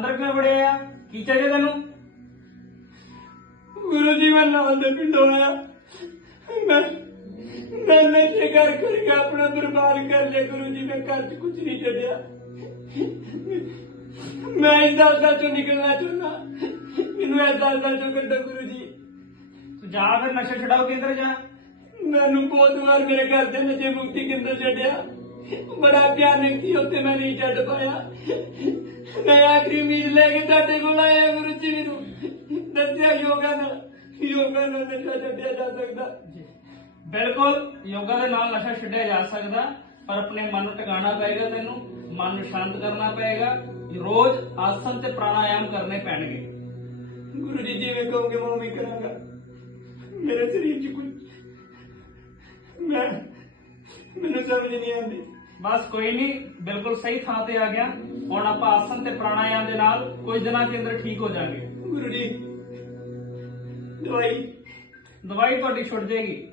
ਅੰਦਰ ਕਿਉਂ ਵੜਿਆ ਆ? ਕੀ ਚਾਹੀਦਾ ਤੈਨੂੰ? ਗੁਰੂ ਜੀ ਮੈਂ ਨਾਲ ਦੇ ਪਿੰਡੋਂ ਆਇਆ। ਮੈਂ ਮੈਂ ਨਸ਼ੇ ਕਰ ਕਰਕੇ ਆਪਣਾ ਦਰਬਾਰ ਕਰ ਲਿਆ ਗੁਰੂ ਜੀ ਮੈਂ ਘਰ 'ਚ ਕੁਝ ਨਹੀਂ ਛੱਡਿਆ। ਮੈਂ ਇਸ ਦਲਦਲ ਚੋਂ ਨਿਕਲਣਾ ਚਾਹੁੰਦਾ। ਮੈਨੂੰ ਇਸ ਦਲਦਲ ਚੋਂ ਕੱਢੋ ਗੁਰੂ ਜੀ। ਤੂੰ ਜਾ ਫਿਰ ਨਸ਼ਾ ਛਡਾਓ ਕੇਂਦਰ ਜਾ? ਮੈਨੂੰ ਬਹੁਤ ਵਾਰ ਮੇਰੇ ਘਰ ਦੇ ਨਸ਼ੇ ਮੁਕਤੀ ਕੇਂਦਰ ਛੱਡਿਆ। ਬੜਾ ਭਿਆਨਕ ਸੀ ਉੱਥੇ ਮੈਂ ਨਹੀਂ ਛੱਡ ਪਾਇਆ। ਮੈਂ ਆਖਰੀ ਉਮੀਦ ਲੈ ਕੇ ਤੁਹਾਡੇ ਕੋਲ ਆਇਆ ਗੁਰੂ ਜੀ ਮੈਨੂੰ ਦੱਸਿਆ ਯੋਗਾ ਨਾਲ। ਯੋਗਾ ਨਾਲ ਨਸ਼ਾ ਛੱਡਿਆ ਜਾ ਸਕਦਾ। ਬਿਲਕੁਲ ਯੋਗਾ ਦੇ ਨਾਲ ਨਸ਼ਾ ਛੱਡਿਆ ਜਾ ਸਕਦਾ ਪਰ ਆਪਣੇ ਮਨ ਨੂੰ ਟਿਕਾਣਾ ਪਏਗਾ ਤੈਨੂੰ ਮਨ ਨੂੰ ਸ਼ਾਂਤ ਕਰਨਾ ਪਏਗਾ। ਰੋਜ਼ ਆਸਨ ਤੇ ਪ੍ਰਾਣਾਯਾਮ ਕਰਨੇ ਪੈਣਗੇ। ਗੁਰੂ ਜੀ ਜਿਵੇਂ ਕਹੋਗੇ ਮੈਂ ਉਵੇਂ ਕਰਾਂਗਾ। ਮੇਰੇ ਸਰੀਰ 'ਚ ਕੁਝ ਮੈਂ ਮੈਨੂੰ ਸਮਝ ਨਹੀਂ ਆਉਂਦੀ। ਬਸ ਕੋਈ ਨਹੀਂ ਬਿਲਕੁਲ ਸਹੀ ਥਾਂ ਤੇ ਆ ਗਿਆ। ਹੁਣ ਆਪਾਂ ਆਸਨ ਤੇ ਪ੍ਰਾਣਾਯਾਮ ਦੇ ਨਾਲ ਕੁਝ ਦਿਨਾਂ ਦੇ ਅੰਦਰ ਠੀਕ ਹੋ ਜਾਾਂਗੇ ਗੁਰੂ ਜੀ ਦਵਾਈ। ਦਵਾਈ ਤੁਹਾਡੀ ਛੁੱਟ ਜਾਏਗੀ।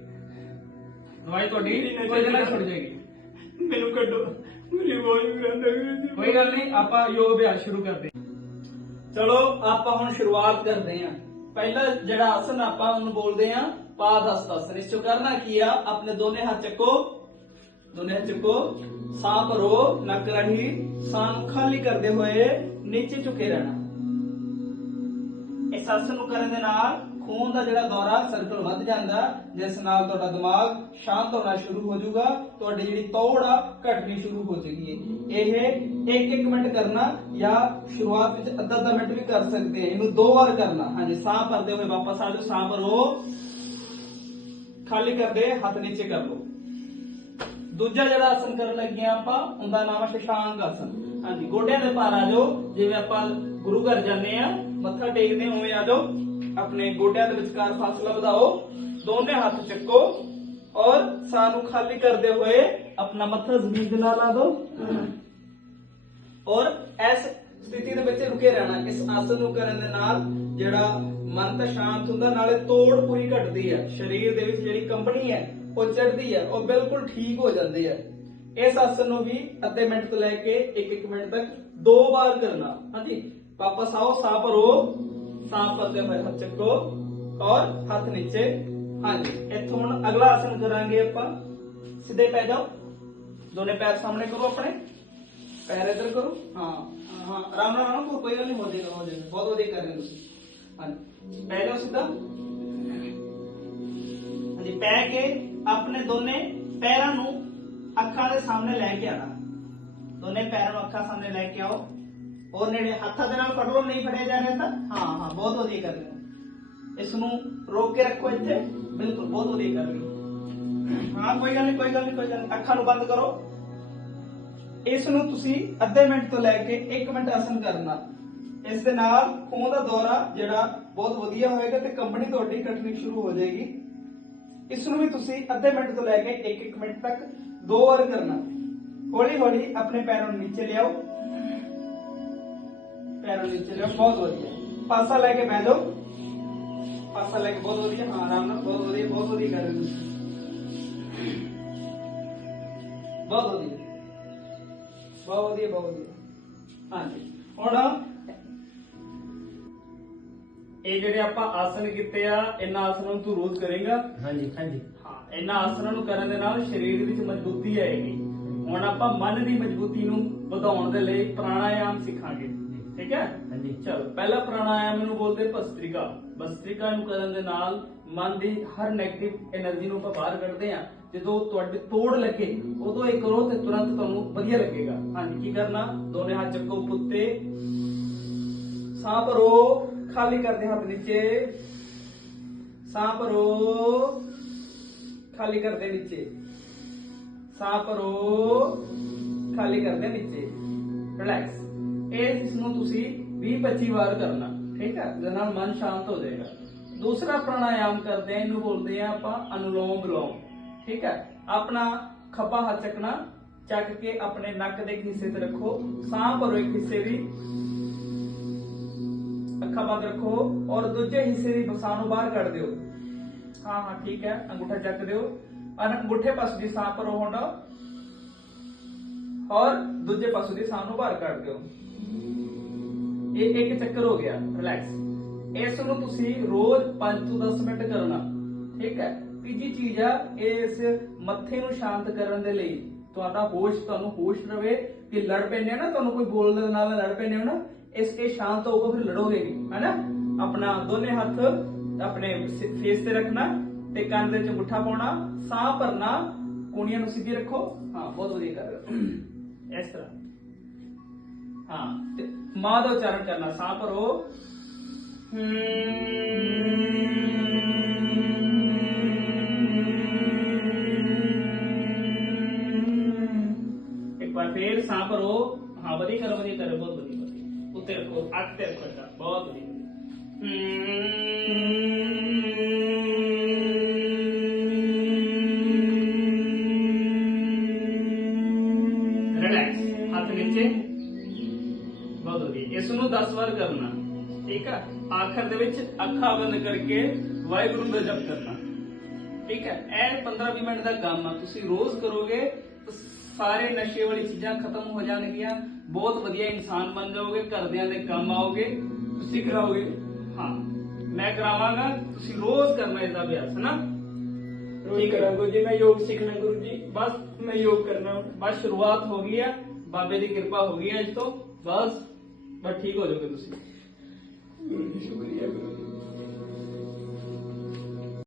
ਦਵਾਈ ਤੁਹਾਡੀ ਕੁਝ ਦਿਨਾਂ ਛੁੱਟ ਜਾਏਗੀ। ਮੈਨੂੰ ਕੱਢੋ। ਮੇਰੀ ਗੁਰੂ ਜੀ ਕੋਈ ਗੱਲ ਨਹੀਂ ਆਪਾਂ ਯੋਗ ਅਭਿਆਸ ਸ਼ੁਰੂ ਕਰਦੇ ਹਾਂ। ਚਲੋ ਆਪਾਂ ਹੁਣ ਸ਼ੁਰੂਆਤ ਕਰਦੇ ਹਾਂ। ਪਹਿਲਾ ਜਿਹੜਾ ਆਸਨ ਆਪਾਂ ਉਹਨੂੰ ਬੋਲਦੇ ਹਾਂ ਪਾਦ ਆਸਨ ਇਸ ਚੋਂ ਕਰਨਾ ਕੀ ਆ? ਆਪਣੇ ਦੋਨੇ ਹੱਥ ਚੱਕੋ। ਦੋਨੇ ਹੱਥ ਚੱਕੋ ਸਾਹ ਭਰੋ ਨੱਕ ਸਾਹ ਨੂੰ ਖਾਲੀ ਕਰਦੇ ਹੋਏ ਨੀਚੇ ਝੁਕੇ ਰਹਿਣਾ ਇਸ ਆਸਨ ਨੂੰ ਕਰਨ ਦੇ ਨਾਲ ਖੂਨ ਦਾ ਜਿਹੜਾ ਦੌਰਾ ਸਰਕਲ ਵੱਧ ਜਾਂਦਾ ਜਿਸ ਨਾਲ ਤੁਹਾਡਾ ਦਿਮਾਗ ਸ਼ਾਂਤ ਹੋਣਾ ਸ਼ੁਰੂ ਹੋ ਜਾਊਗਾ ਤੁਹਾਡੀ ਜਿਹੜੀ ਤੌੜ ਆ ਘਟਣੀ ਸ਼ੁਰੂ ਹੋ ਜਾਏਗੀ ਇਹ ਇੱਕ ਇੱਕ ਮਿੰਟ ਕਰਨਾ ਜਾਂ ਸ਼ੁਰੂਆਤ ਵਿੱਚ ਅੱਧਾ ਅੱਧਾ ਮਿੰਟ ਵੀ ਕਰ ਸਕਦੇ ਆ ਇਹਨੂੰ ਦੋ ਵਾਰ ਕਰਨਾ ਹਾਂਜੀ ਸਾਹ ਭਰਦੇ ਹੋਏ ਵਾਪਸ ਆ ਜਾਓ ਸਾਹ ਭਰੋ ਖਾਲੀ ਕਰਦੇ ਹੱਥ ਨੀਚੇ ਕਰ ਲਓ ਦੂਜਾ ਜਿਹੜਾ ਆਸਨ ਕਰਨ ਲੱਗੇ ਆ ਆਪਾਂ ਉਹਦਾ ਨਾਮ ਹੈ ਸ਼ਸ਼ਾਂਕ ਆਸਨ ਹਾਂਜੀ ਗੋਡਿਆਂ ਦੇ ਭਾਰ ਆ ਜਾਓ। ਜਿਵੇਂ ਆਪਾਂ ਗੁਰੂ ਘਰ ਜਾਂਦੇ ਆ ਮੱਥਾ ਟੇਕਦੇ ਹਾਂ, ਆ ਜਾਓ। ਆਪਣੇ ਗੋਡਿਆਂ ਦੇ ਵਿਚਕਾਰ ਫਾਸਲਾ ਵਧਾਓ। ਦੋਨੇ ਹੱਥ ਚੱਕੋ ਔਰ ਸਾਹ ਨੂੰ ਖਾਲੀ ਕਰਦੇ ਹੋਏ ਆਪਣਾ ਮੱਥਾ ਜ਼ਮੀਨ ਦੇ ਨਾਲ ਲਾ ਦਿਓ। ਔਰ ਇਸ ਸਥਿਤੀ ਦੇ ਵਿੱਚ ਰੁਕੇ ਰਹਿਣਾ ਇਸ ਆਸਨ ਨੂੰ ਕਰਨ ਦੇ ਨਾਲ ਜਿਹੜਾ ਮਨ ਤਾਂ ਸ਼ਾਂਤ ਹੁੰਦਾ ਨਾਲੇ ਤੋੜ ਪੂਰੀ ਘਟਦੀ ਹੈ। ਸਰੀਰ ਦੇ ਵਿੱਚ ਜਿਹੜੀ ਕੰਪਨੀ ਹੈ ਉਹ ਚੜਦੀ ਹੈ ਉਹ ਬਿਲਕੁਲ ਠੀਕ ਹੋ ਜਾਂਦੀ ਹੈ ਇਸ ਆਸਨ ਨੂੰ ਵੀ ਅੱਧੇ ਮਿੰਟ ਤੋਂ ਲੈ ਕੇ 1-1 ਮਿੰਟ ਤੱਕ ਦੋ ਵਾਰ ਕਰਨਾ। ਹਾਂਜੀ ਵਾਪਸ ਆਓ ਸਾਹ ਭਰੋ ਸਾਹ ਭਰਦੇ ਹੋਏ ਹੱਥ ਚੱਕੋ ਔਰ ਹੱਥ ਨੀਚੇ। ਹਾਂਜੀ, ਇੱਥੋਂ ਹੁਣ ਅਗਲਾ ਆਸਨ ਕਰਾਂਗੇ ਆਪਾਂ। ਸਿੱਧੇ ਪੈ ਜਾਓ। ਦੋਨੇ ਪੈਰ ਸਾਹਮਣੇ ਕਰੋ ਆਪਣੇ। ਪੈਰ ਇਧਰ ਕਰੋ। ਹਾਂ ਹਾਂ ਆਰਾਮ ਨਾਲ ਆਰਾਮ ਕਰੋ ਕੋਈ ਗੱਲ ਨਹੀਂ, ਹੋ ਜਾਏਗਾ ਹੋ ਜਾਏਗਾ। ਬਹੁਤ ਵਧੀਆ ਕਰ ਰਹੇ ਹੋ ਤੁਸੀਂ। ਹਾਂਜੀ, ਪੈ ਜਾਓ ਸਿੱਧਾ। ਹਾਂਜੀ, ਪੈ ਕੇ ਆਪਣੇ ਦੋਨੇ ਪੈਰਾਂ ਨੂੰ ਅੱਖਾਂ ਦੇ ਸਾਹਮਣੇ ਲੈ ਕੇ ਆਣਾ। ਦੋਨੇ ਪੈਰਾਂ ਨੂੰ ਅੱਖਾਂ ਸਾਹਮਣੇ ਲੈ ਕੇ ਆਓ। ਔਰ ਨੇੜੇ ਹੱਥਾਂ ਦੇ ਨਾਲ ਫੜ ਲਓ ਨਹੀਂ ਫੜਿਆ ਜਾ ਰਿਹਾ ਤਾਂ? ਹਾਂ ਹਾਂ, ਬਹੁਤ ਵਧੀਆ ਕਰ ਰਹੇ ਹੋ। ਇਸ ਨੂੰ ਰੋਕ ਕੇ ਰੱਖੋ ਇੱਥੇ। ਬਿਲਕੁਲ, ਬਹੁਤ ਵਧੀਆ ਕਰ ਰਹੇ ਹੋ। ਹਾਂ, ਕੋਈ ਗੱਲ ਨਹੀਂ, ਕੋਈ ਗੱਲ ਨਹੀਂ, ਕੋਈ ਗੱਲ ਨਹੀਂ। ਅੱਖਾਂ ਨੂੰ ਬੰਦ ਕਰੋ। ਇਸ ਨੂੰ ਤੁਸੀਂ ਅੱਧੇ ਮਿੰਟ ਤੋਂ ਲੈ ਕੇ 1 ਮਿੰਟ ਆਸਨ ਕਰਨਾ। ਇਸ ਦੇ ਨਾਲ ਖੂਨ ਦਾ ਦੌਰਾ ਜਿਹੜਾ ਬਹੁਤ ਵਧੀਆ ਹੋਏਗਾ ਤੇ ਕੰਪਨੀ ਤੁਹਾਡੀ ਘਟਣੀ ਸ਼ੁਰੂ ਹੋ ਜਾਏਗੀ। ਇਸ ਨੂੰ ਵੀ ਤੁਸੀਂ ਅੱਧੇ ਮਿੰਟ ਤੋਂ ਲੈ ਕੇ 1-1 ਮਿੰਟ ਤੱਕ ਦੋ ਵਾਰ ਕਰਨਾ। ਹੌਲੀ ਹੌਲੀ ਆਪਣੇ ਪੈਰਾਂ ਨੂੰ ਨੀਚੇ ਲਿਆਓ। ਪੈਰਾਂ ਨੂੰ ਨੀਚੇ ਲਿਆਓ, ਬਹੁਤ ਵਧੀਆ। ਪਾਸਾ ਲੈ ਕੇ ਬਹਿ ਜਾਓ। ਪਾਸਾ ਲੈ ਕੇ ਬਹੁਤ ਵਧੀਆ ਹਾਂ ਆਰਾਮ ਨਾਲ ਬਹੁਤ ਵਧੀਆ ਬਹੁਤ ਵਧੀਆ ਕਰ ਰਹੇ ਤੁਸੀਂ। ਬਹੁਤ ਵਧੀਆ। ਬਹੁਤ ਵਧੀਆ ਬਹੁਤ ਵਧੀਆ। ਹਾਂਜੀ। ਹੁਣ ਇਹ ਜਿਹੜੇ ਆਪਾਂ ਆਸਨ ਕੀਤੇ ਆ ਇਹਨਾਂ ਆਸਨਾਂ ਨੂੰ ਤੂੰ ਰੋਜ਼ ਕਰੇਗਾ? ਹਾਂਜੀ ਹਾਂਜੀ। ਹਾਂ ਇਹਨਾਂ ਆਸਨਾਂ ਨੂੰ ਕਰਨ ਦੇ ਨਾਲ ਸਰੀਰ ਵਿੱਚ ਮਜ਼ਬੂਤੀ ਆਏਗੀ। ਹੁਣ ਆਪਾਂ ਮਨ ਦੀ ਮਜ਼ਬੂਤੀ ਨੂੰ ਵਧਾਉਣ ਦੇ ਲਈ ਪ੍ਰਾਣਾਯਾਮ ਸਿੱਖਾਂਗੇ। ਠੀਕ ਹੈ? ਹਾਂਜੀ। ਚਲੋ ਪਹਿਲਾ ਪ੍ਰਾਣਾਯਾਮ ਨੂੰ ਬੋਲਦੇ ਭਸਤ੍ਰਿਕਾ। ਭਸਤ੍ਰਿਕਾ ਨੂੰ ਕਰਨ ਦੇ ਨਾਲ ਮਨ ਦੀ ਹਰ 네ਗੇਟਿਵ એનર્ਜੀ ਨੂੰ ਆਪਾਂ ਬਾਹਰ ਕੱਢਦੇ ਆ ਜਦੋਂ ਤੁਹਾਡੇ ਤੋੜ ਲੱਗੇ ਉਦੋਂ ਇਹ ਕਰੋ ਤੇ ਤੁਰੰਤ ਤੁਹਾਨੂੰ ਵਧੀਆ ਲੱਗੇਗਾ। ਹਾਂਜੀ ਕੀ ਕਰਨਾ? ਦੋਨੇ ਹੱਥ ਚੱਕੋ ਪੁੱਤੇ ਸਾਹ ਭਰੋ ਖਾਲੀ ਕਰਦੇ ਹੱਥ ਨੀਚੇ। ਸਾਹ ਭਰੋ ਖਾਲੀ ਕਰਦੇ ਨੀਚੇ। ਸਾਹ ਭਰੋ ਖਾਲੀ ਕਰਦੇ ਨੀਚੇ। ਰਿਲੈਕਸ ਇਹ ਇਸ ਨੂੰ ਤੁਸੀਂ 20 25 ਵਾਰ ਕਰਨਾ, ਠੀਕ ਹੈ ਜਿਹਦੇ ਨਾਲ ਮਨ ਸ਼ਾਂਤ ਹੋ ਜਾਏਗਾ। ਦੂਸਰਾ ਪ੍ਰਾਣਾਯਾਮ ਕਰਦੇ ਆ ਇਹਨੂੰ ਬੋਲਦੇ ਆ ਆਪਾਂ ਅਨੁਲੋਮ ਵਿਲੋਮ, ਠੀਕ ਹੈ ਆਪਣਾ ਖੱਬਾ ਹੱਥ ਚੱਕਣਾ, ਚੱਕ ਕੇ ਆਪਣੇ ਨੱਕ ਦੇ ਇੱਕ ਹਿੱਸੇ ਤੇ ਰੱਖੋ। ਸਾਹ ਭਰੋ ਇੱਕ ਹਿੱਸੇ ਦੀ ਅੱਖਾਂ ਬੰਦ ਰੱਖੋ ਔਰ ਦੂਜੇ ਹਿੱਸੇ ਦੀ ਬਸਾਂ ਨੂੰ ਬਾਹਰ ਕੱਢ ਦਿਓ। ਹਾਂ ਹਾਂ, ਠੀਕ ਹੈ, ਅੰਗੂਠਾ ਚੱਕ ਦਿਓ। ਔਰ ਅੰਗੂਠੇ ਪਾਸੇ ਦੀ ਸਾਹ ਭਰੋ ਹੁਣ। ਔਰ ਦੂਜੇ ਪਾਸੇ ਦੀ ਸਾਹ ਨੂੰ ਬਾਹਰ ਕੱਢ ਦਿਓ। ਇਹ ਇੱਕ ਚੱਕਰ ਹੋ ਗਿਆ ਰਿਲੈਕਸ ਇਸ ਨੂੰ ਤੁਸੀਂ ਰੋਜ਼ 5 ਤੋਂ 10 ਮਿੰਟ ਕਰਨਾ, ਠੀਕ ਹੈ? ਤੀਜੀ ਚੀਜ਼ ਆ, ਇਸ ਮੱਥੇ ਨੂੰ ਸ਼ਾਂਤ ਕਰਨ ਦੇ ਲਈ। ਤੁਹਾਡਾ ਹੋਸ਼ ਤੁਹਾਨੂੰ ਹੋਸ਼ ਰਵੇ ਕਿ ਲੜ ਪੈਂਦੇ ਨਾ, ਤੁਹਾਨੂੰ ਕੋਈ ਬੋਲਣ ਦੇ ਨਾਲ ਲੜ ਪੈਂਦੇ ਹੋ ਨਾ, ਇਸ ਇਹ ਸ਼ਾਂਤ ਹੋਊਗਾ ਫਿਰ ਲੜੋਗੇ ਨਹੀਂ ਹੈਨਾ? ਆਪਣਾ ਦੋਨੇ ਹੱਥ ਆਪਣੇ ਫੇਸ ਤੇ ਰੱਖਣਾ ਤੇ ਕੰਨ ਦੇ ਵਿੱਚ ਮੁੱਠਾ ਪਾਉਣਾ, ਸਾਹ ਭਰਨਾ, ਕੋਣੀਆਂ ਨੂੰ ਸਿੱਧੀ ਰੱਖੋ। ਹਾਂ, ਬਹੁਤ ਵਧੀਆ ਕਰ ਰਹੇ ਇਸ ਤਰ੍ਹਾਂ। ਹਾਂ, ਤੇ ਮਾਂ ਦਾ ਉਚਾਰਨ ਕਰਨਾ, ਸਾਹ ਭਰੋ। ਇੱਕ ਵਾਰ ਫੇਰ ਸਾਹ ਭਰੋ ਹਾਂ ਵਧੀਆ ਕਰੋ ਵਧੀਆ ਕਰੋ ਬਹੁਤ ਵਧੀਆ ਵਧੀਆ। ਉੱਤੇ ਰੱਖੋ ਅੱਖ ਤੇ ਰੱਖੋ ਏਦਾਂ, ਬਹੁਤ ਵਧੀਆ। ਰਿਲੈਕਸ ਹੱਥ ਨੀਚੇ। ਬਹੁਤ ਵਧੀਆ ਇਸ ਨੂੰ 10 ਵਾਰ ਕਰਨਾ ਠੀਕ ਹੈ ਆਖਰ ਦੇ ਵਿੱਚ ਅੱਖਾਂ ਬੰਦ ਕਰਕੇ ਵਾਹਿਗੁਰੂ ਦਾ ਜਪ ਕਰਨਾ। ਠੀਕ ਹੈ ਇਹ 15-20 ਮਿੰਟ ਦਾ ਕੰਮ ਆ ਤੁਸੀਂ ਰੋਜ਼ ਕਰੋਗੇ ਸਾਰੇ ਨਸ਼ੇ ਵਾਲੀ ਚੀਜ਼ਾਂ ਖਤਮ ਹੋ ਜਾਣਗੀਆਂ। ਬਹੁਤ ਵਧੀਆ ਇਨਸਾਨ ਬਣ ਜਾਓਗੇ ਘਰਦਿਆਂ ਦੇ ਕੰਮ ਆਓਗੇ। ਤੁਸੀਂ ਕਰਾਓਗੇ? ਹਾਂ ਮੈਂ ਕਰਾਵਾਂਗਾ ਤੁਸੀਂ ਰੋਜ਼ ਕਰਨਾ ਇਹਦਾ ਅਭਿਆਸ ਹੈ ਨਾ ਠੀਕ ਹੈ। ਕਰਾਂ ਗੁਰੂ ਜੀ ਮੈਂ ਯੋਗ ਸਿੱਖਣਾ ਗੁਰੂ ਜੀ। ਬਸ ਮੈਂ ਯੋਗ ਕਰਨਾ। ਬਸ ਸ਼ੁਰੂਆਤ ਹੋ ਗਈ ਹੈ ਬਾਬੇ ਦੀ ਕਿਰਪਾ ਹੋ ਗਈ ਹੈ ਅੱਜ ਤੋਂ। ਬਸ ਬਸ ਠੀਕ ਹੋ ਜਾਓਗੇ ਤੁਸੀਂ। ਗੁਰੂ ਜੀ ਸ਼ੁਕਰੀਆ ਗੁਰੂ ਜੀ।